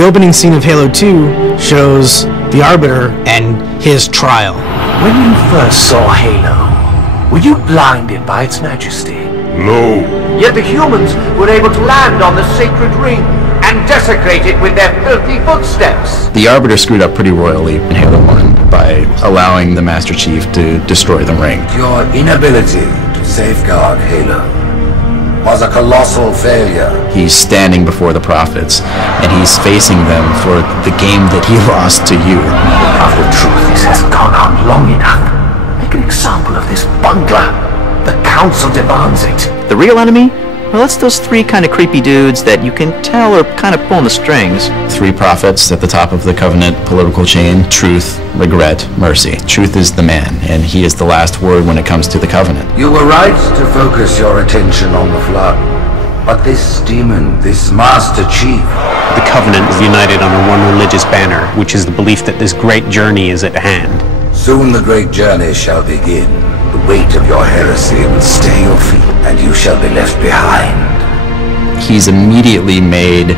The opening scene of Halo 2 shows the Arbiter and his trial. When you first saw Halo, were you blinded by its majesty? No. Yet the humans were able to land on the sacred ring and desecrate it with their filthy footsteps. The Arbiter screwed up pretty royally in Halo 1 by allowing the Master Chief to destroy the ring. Your inability to safeguard Halo was a colossal failure. He's standing before the prophets, and he's facing them for the game that he lost to you. The Prophet of Truth, this hasn't gone on long enough. Make an example of this bungler. The Council demands it. The real enemy? Well, it's those three kind of creepy dudes that you can tell are kind of pulling the strings. Three prophets at the top of the Covenant political chain: truth, regret, mercy. Truth is the man, and he is the last word when it comes to the Covenant. You were right to focus your attention on the Flood. But this demon, this Master Chief... The Covenant is united under one religious banner, which is the belief that this great journey is at hand. Soon the great journey shall begin. The weight of your heresy will stay your feet, and you shall be left behind. He's immediately made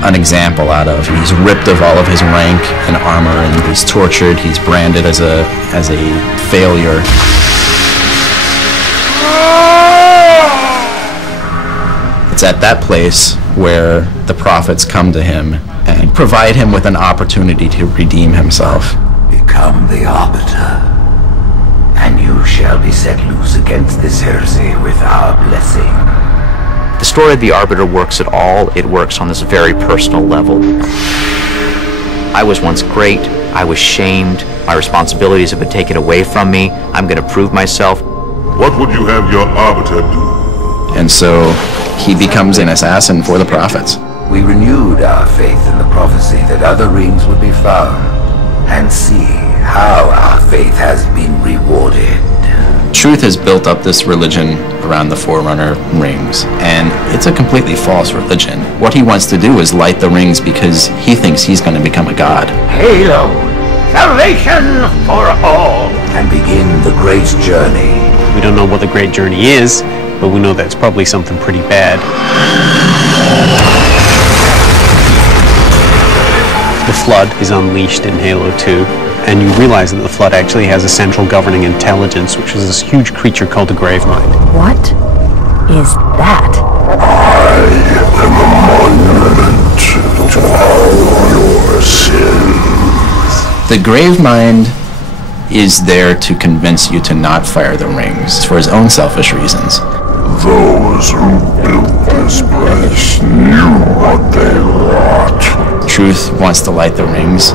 an example out of. He's ripped of all of his rank and armor, and he's tortured. He's branded as a failure. It's at that place where the prophets come to him and provide him with an opportunity to redeem himself. Become the Arbiter, and you shall be set loose against this heresy with our blessing. The story of the Arbiter works at all. It works on this very personal level. I was once great. I was shamed. My responsibilities have been taken away from me. I'm going to prove myself. What would you have your Arbiter do? And so he becomes an assassin for the prophets. We renewed our faith in the prophecy that other rings would be found, and see how our faith has been rewarded. Truth has built up this religion around the Forerunner rings, and it's a completely false religion. What he wants to do is light the rings because he thinks he's going to become a god. Halo, salvation for all. And begin the great journey. We don't know what the great journey is, but we know that it's probably something pretty bad. The Flood is unleashed in Halo 2, and you realize that the Flood actually has a central governing intelligence, which is this huge creature called the Gravemind. What is that? I am a monument to all your sins. The Gravemind is there to convince you to not fire the rings for his own selfish reasons. Those who built this place knew what they wrought. Truth wants to light the rings.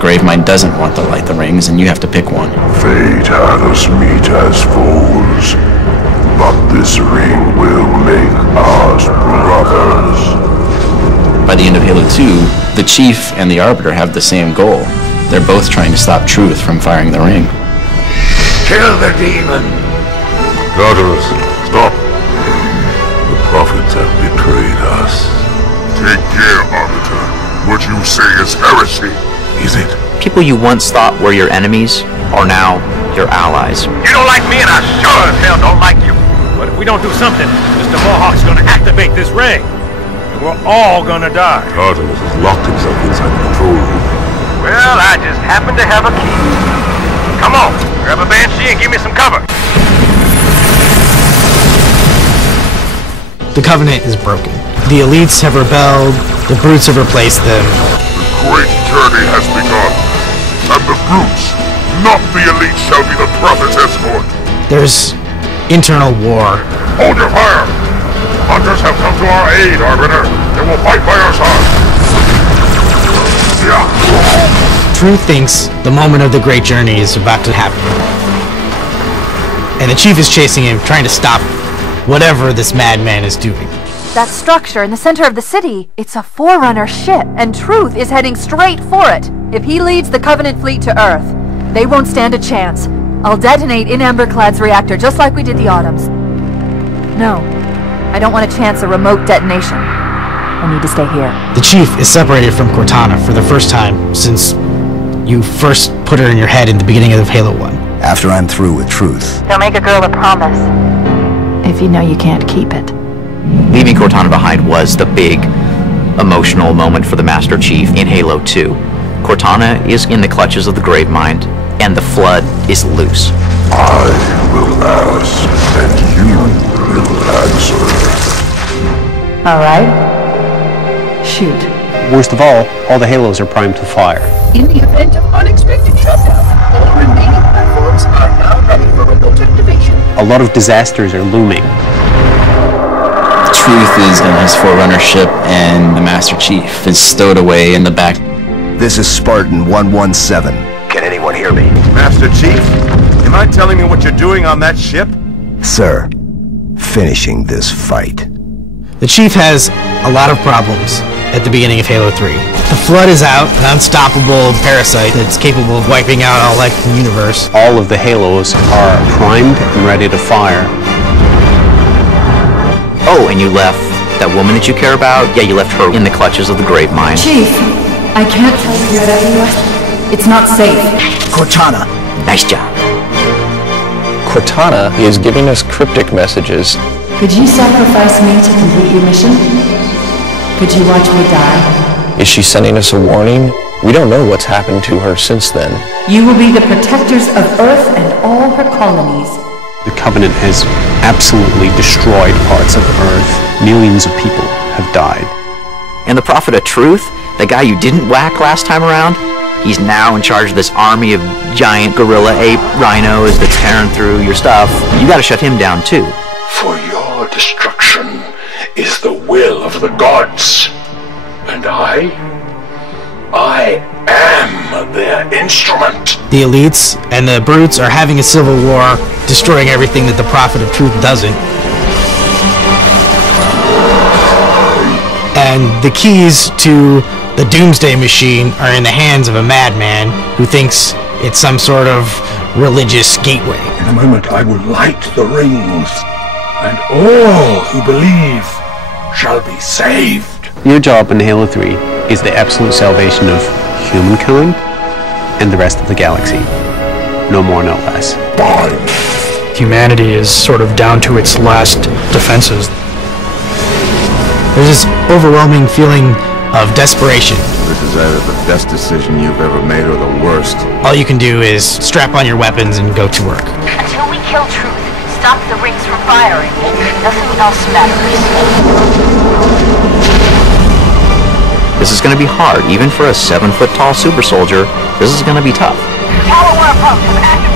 Gravemind doesn't want to light the rings, and you have to pick one. Fate had us meet as foes, but this ring will make us brothers. By the end of Halo 2, the Chief and the Arbiter have the same goal. They're both trying to stop Truth from firing the ring. Kill the demon! Tartarus, stop. The prophets have betrayed us. Take care, Arbiter. What you say is heresy, is it? People you once thought were your enemies are now your allies. You don't like me, and I sure as hell don't like you. But if we don't do something, Mr. Mohawk's gonna activate this ring. And we're all gonna die. Tartarus has locked himself inside the control room. Well, I just happen to have a key. Come on, grab a Banshee and give me some cover. The Covenant is broken. The elites have rebelled, the brutes have replaced them. The great journey has begun, and the brutes, not the elite, shall be the prophet's escort. There's internal war. Hold your fire! Hunters have come to our aid, Arbiter. They will fight by our side. Truth thinks the moment of the great journey is about to happen. And the Chief is chasing him, trying to stop whatever this madman is doing. That structure in the center of the city, it's a Forerunner ship, and Truth is heading straight for it. If he leads the Covenant fleet to Earth, they won't stand a chance. I'll detonate in Amberclad's reactor, just like we did the Autumn's. No, I don't want to chance a remote detonation. I need to stay here. The Chief is separated from Cortana for the first time since you first put her in your head in the beginning of Halo 1. After I'm through with Truth. Don't make a girl a promise if you know you can't keep it. Leaving Cortana behind was the big emotional moment for the Master Chief in Halo 2. Cortana is in the clutches of the Gravemind, and the Flood is loose. I will ask, and you will answer. Alright. Shoot. Worst of all the Halos are primed to fire. In the event of unexpected shutdown, all remaining platforms are now ready for remote activation. A lot of disasters are looming. Truth is in his Forerunner ship, and the Master Chief is stowed away in the back. This is Spartan 117. Can anyone hear me? Master Chief, am I telling me what you're doing on that ship? Sir, finishing this fight. The Chief has a lot of problems at the beginning of Halo 3. The Flood is out, an unstoppable parasite that's capable of wiping out all life in the universe. All of the Halos are primed and ready to fire. Oh, and you left that woman that you care about? Yeah, you left her in the clutches of the Gravemind. Chief, I can't tell you that anyway. It's not safe. Cortana, Nice job. Cortana is giving us cryptic messages. Could you sacrifice me to complete your mission? Could you watch me die? Is she sending us a warning? We don't know what's happened to her since then. You will be the protectors of Earth and all her colonies. The Covenant has absolutely destroyed parts of Earth. Millions of people have died. And the Prophet of Truth, the guy you didn't whack last time around, he's now in charge of this army of giant gorilla ape rhinos that's tearing through your stuff. You gotta shut him down too. For your destruction is the will of the gods. And I am their instrument. The elites and the brutes are having a civil war, destroying everything that the Prophet of Truth doesn't. And the keys to the Doomsday Machine are in the hands of a madman who thinks it's some sort of religious gateway. In a moment I will light the rings, and all who believe shall be saved. Your job in Halo 3 is the absolute salvation of humankind and the rest of the galaxy. No more, no less. Humanity is sort of down to its last defenses. There's this overwhelming feeling of desperation. This is either the best decision you've ever made or the worst. All you can do is strap on your weapons and go to work. Until we kill Truth, stop the rings from firing, nothing else matters. This is gonna be hard, even for a 7-foot tall super soldier. This is gonna be tough. Tower 1 approach, have active